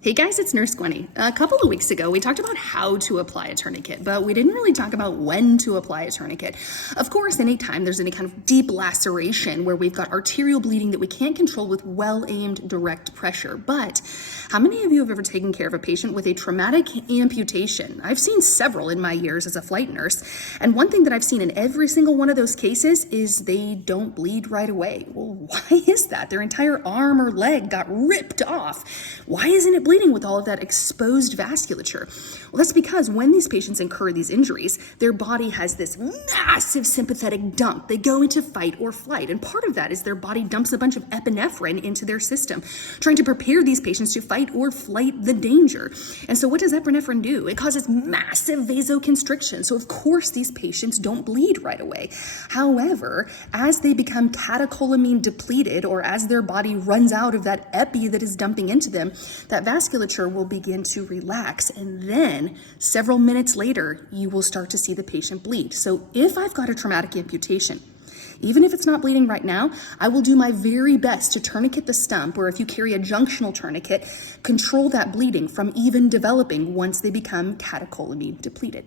Hey guys, it's Nurse Gwenny. A couple of weeks ago, we talked about how to apply a tourniquet, but we didn't really talk about when to apply a tourniquet. Of course, anytime there's any kind of deep laceration where we've got arterial bleeding that we can't control with well-aimed direct pressure. But how many of you have ever taken care of a patient with a traumatic amputation? I've seen several in my years as a flight nurse, and one thing that I've seen in every single one of those cases is they don't bleed right away. Well, why is that? Their entire arm or leg got ripped off. Why isn't it bleeding with all of that exposed vasculature? Well, that's because when these patients incur these injuries, their body has this massive sympathetic dump. They go into fight or flight, and part of that is their body dumps a bunch of epinephrine into their system, trying to prepare these patients to fight or flight the danger. And so what does epinephrine do? It causes massive vasoconstriction. So of course these patients don't bleed right away. However, as they become catecholamine depleted, or as their body runs out of that epi that is dumping into them, that vasculature will begin to relax, and then several minutes later, you will start to see the patient bleed. So if I've got a traumatic amputation, even if it's not bleeding right now, I will do my very best to tourniquet the stump, or if you carry a junctional tourniquet, control that bleeding from even developing once they become catecholamine depleted.